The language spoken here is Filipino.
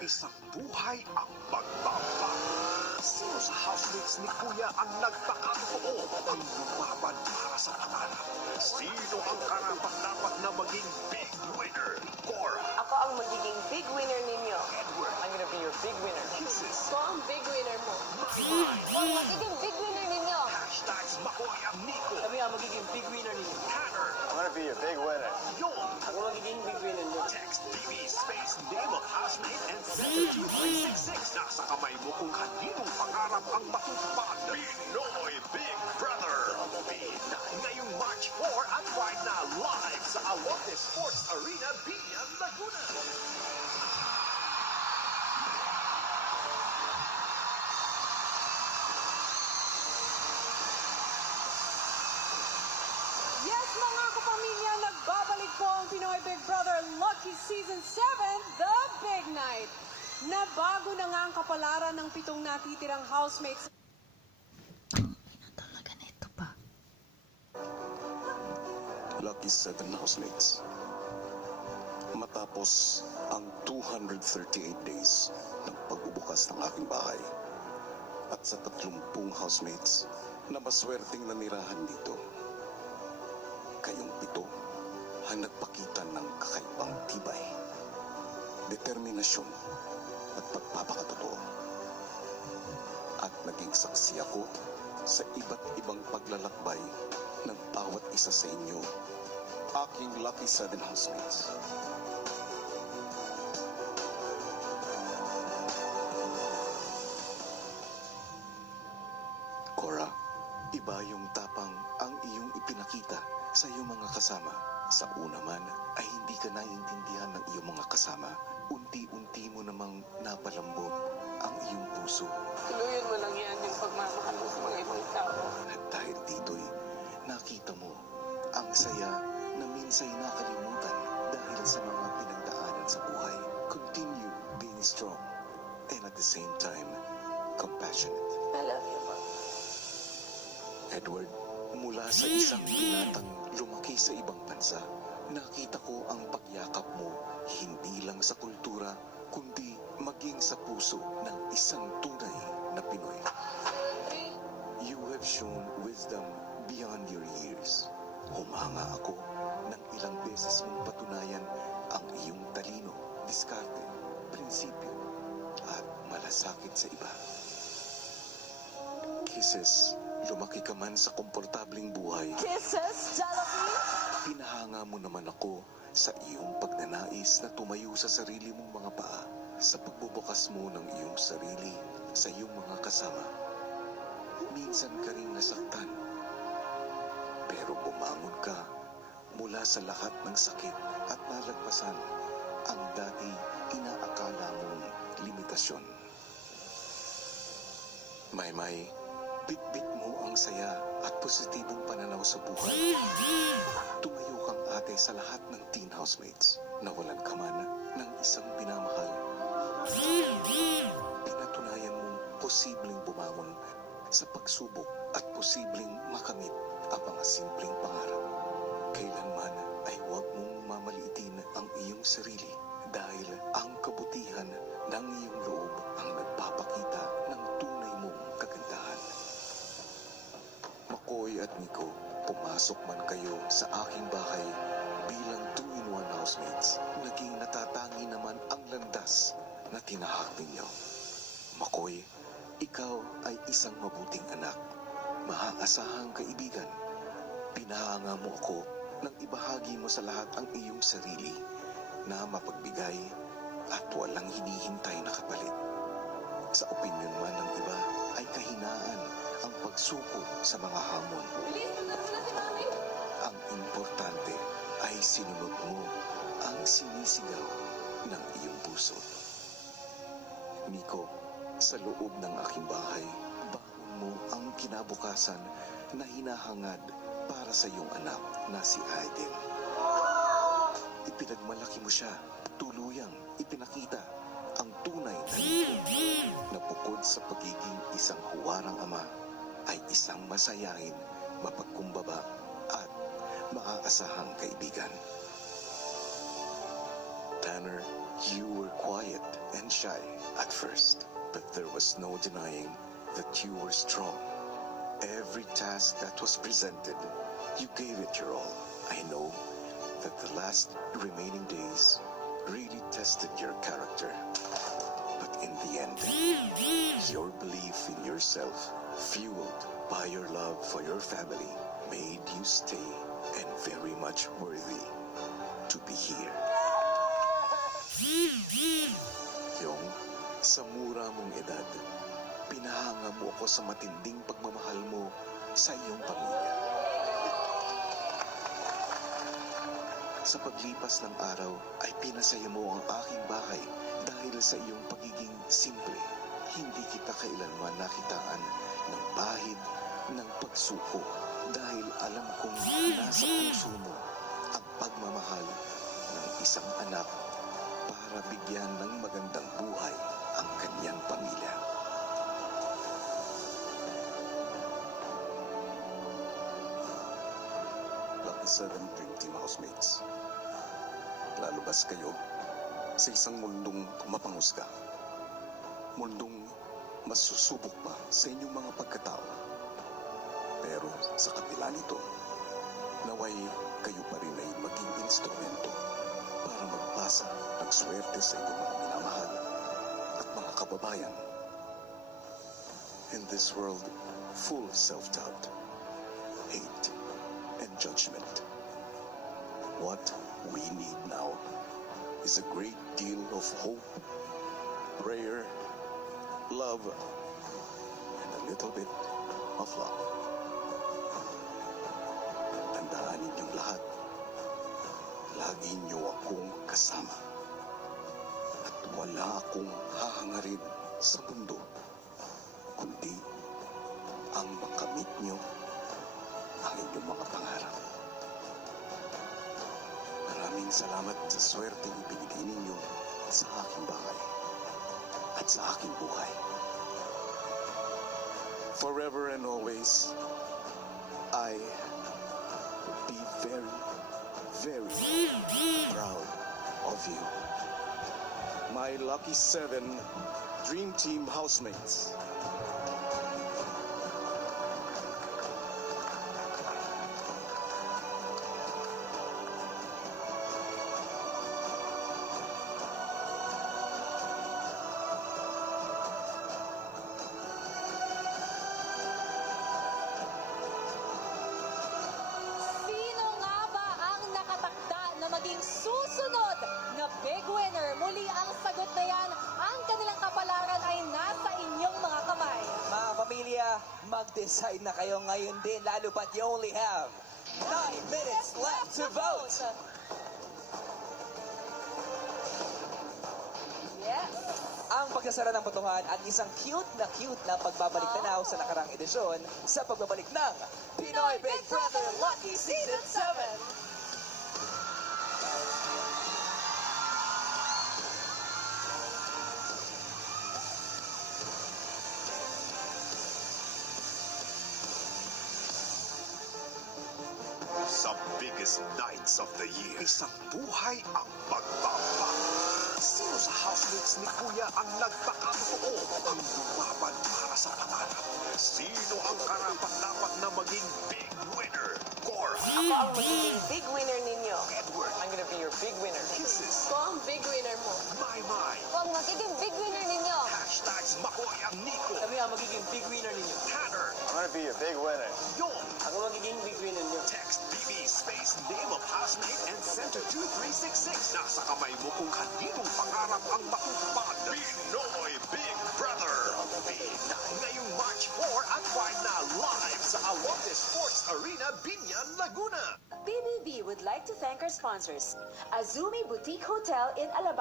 Isang buhay ang magbabago. Sino sa housemates ni Kuya ang nagpakatotoo ang lumaban para sa pangarap? Sino ang karapat-dapat na maging big winner? Cora, Ako ang magiging big winner ninyo. Edward, I'm gonna be your big winner. Kisses, Ako ang big winner mo. Maymay, Ako ang magiging big winner ninyo. hashtags Makoy ang Nico, Kami ang magiging big winner ninyo. Tanner, I'm gonna be your big winner. Yon. Ako magiging big winner ninyo. Text TV space name of housemate and send it to 366. Nasa kamay mo kung kaninong pangarap ang matupad. Pinoy Big Brother. Pina ngayong March 4 at 5 na live sa Alote Sports Arena, Biñan, Laguna. Yes, mga kapamilya, nagbabalik po ang Pinoy Big Brother Lucky Season 7, The Big Night. Nabago na nga ang kapalaran ng 7 natitirang housemates. Talaga nito pa. Lucky 7 housemates. Matapos ang 238 days ng pagbubukas ng aking bahay at sa 30 housemates na maswerteng nanirahan dito, kayong 7 ang nagpakita ng kakaibang tibay, determinasyon at pagpapakatotoo. At naging saksi ako sa iba't ibang paglalakbay ng bawat isa sa inyo, aking Lucky 7 housemates. Cora, iba yung tapang ang iyong ipinakita sa iyong mga kasama. Sa una man ay hindi ka naiintindihan ng iyong mga kasama. Unti-unti mo namang napalambot ang iyong puso. Tuluyan mo lang yan yung pagmamahal mo sa mga ibang tao. At dahil dito'y nakita mo ang saya na minsay nakalimutan dahil sa mga pinagdaanan sa buhay. Continue being strong and at the same time, compassionate. I love you, Mom. Edward, mula sa isang binatang lumaki sa ibang bansa, nakita ko ang pagyakap mo hindi lang sa kultura, kundi maging sa puso ng isang tunay na Pinoy. You have shown wisdom beyond your years. Humanga ako ng ilang beses mong patunayan ang iyong talino, diskarte, prinsipyo, at malasakit sa iba. Kisses, lumaki ka man sa komportabling buhay, Kisses, Jollibee! pinahanga mo naman ako sa iyong pagnanais na tumayo sa sarili mong mga paa, sa pagbubukas mo ng iyong sarili sa iyong mga kasama. Minsan ka rin nasaktan, pero bumangon ka mula sa lahat ng sakit at nalagpasan ang dati inaakala mong limitasyon. Maymay, bitbit mo ang saya at positibong pananaw sa buhay. Tumayo kang ate sa lahat ng teen housemates. Nawalan ka man ng isang pinamahal. Pinatunayan mong posibleng bumangon sa pagsubok at posibleng makamit ang mga simpleng pangarap. Kailanman ay huwag mong mamaliitin ang iyong sarili dahil ang kabutihan ng iyong loob ang nagpapakita ng tunay mong kagandahan. Makoy at Nico, pumasok man kayo sa aking bahay bilang 2-in-1 housemates, naging natatangi naman ang landas na tinahak ninyo. Makoy, ikaw ay isang mabuting anak, maaasahang kaibigan. Pinahanga mo ako nang ibahagi mo sa lahat ang iyong sarili na mapagbigay at walang hinihintay na kapalit. Sa opinyon man ng iba ay kahinaan ang pagsuko sa mga hamon. Bilis, nandun na si Mami! Ang importante ay sinunod mo ang sinisigaw ng iyong puso. Nico, sa loob ng aking bahay, baon mo ang kinabukasan na hinahangad para sa iyong anak na si Aiden. Ipinagmalaki mo siya, tuluyang ipinakita ang tunay na Nico na bukod sa pagiging isang huwarang ama, ay isang masayahin, mapagkumbaba at maaasahang kaibigan. Tanner, you were quiet and shy at first, but there was no denying that you were strong. Every task that was presented, you gave it your all. I know that the last remaining days really tested your character. But in the end, your belief in yourself, fueled by your love for your family, made you stay and very much worthy to be here. Yung sa mura mong edad, pinahanga mo ako sa matinding pagmamahal mo sa iyong pamilya. Sa paglipas ng araw ay pinasaya mo ang aking bahay dahil sa iyong pagiging simple. Hindi kita kailanman nakitaan ng bahid ng pagsuko dahil alam kong nasa puso mo ang pagmamahal ng isang anak para bigyan ng magandang buhay ang kanyang pamilya. Lucky 7 Dream Team housemates. Lalabas kayo sa isang mundong mapangusga. Mundong masusubok pa sa inyong mga pagkatao. Pero sa kabila nito, naway kayo pa rin ay maging instrumento para magpasa ng swerte sa inyong mga minamahal at mga kababayan. In this world full of self-doubt, hate, and judgment, what we need now is a great deal of hope, prayer, love, and a little bit of luck. Tandaan ninyong lahat, lagi niyo akong kasama. At wala akong hahangarin sa mundo, kundi ang makamit niyo ang inyong mga pangarap. Maraming salamat sa swerteng ibinigay ninyo sa aking bahay at sa aking buhay. Forever and always, I will be very, very proud of you. My Lucky 7 Dream Team housemates. Sino nga ba ang nakatakda na maging susunod na big winner? Muli ang sagot na yan. Ang kanilang kapalaran ay nasa inyong mga kamay. Mga pamilya, mag-decide na kayo ngayon din, lalo pat you only have 9 minutes left to vote. Yes. Ang pagsasara ng botohan at isang cute na pagbabalik tanaw sa nakarang edisyon sa pagbabalik ng Pinoy Big Brother Lucky Season 7. Sa biggest nights of the year, isang buhay ang pagbaba. Sino sa housemates ni Kuya ang nagpakatotoo ang lumaban para sa pangarap? Sino ang karapat-dapat na maging big winner? Cora, Ako ang magiging big winner ninyo. Edward, I'm gonna be your big winner. Kisses, Ako ang big winner mo. Maymay, Ako ang magiging big winner ninyo. hashtags Makoy ang Nico, Kami ang magiging big winner ninyo. Tanner, I'm gonna be your big winner. Yong, Ako magiging big winner ninyo. text BB space name of housemate and send to 2366. Nasa kamay mo kung kaninong pangarap ang matupad. Pinoy Big Brother. Ngayong March 4 at 5 na live sa Alonte Sports Arena, Binyan, Laguna. BBB would like to thank our sponsors, Azumi Boutique Hotel in Alabama.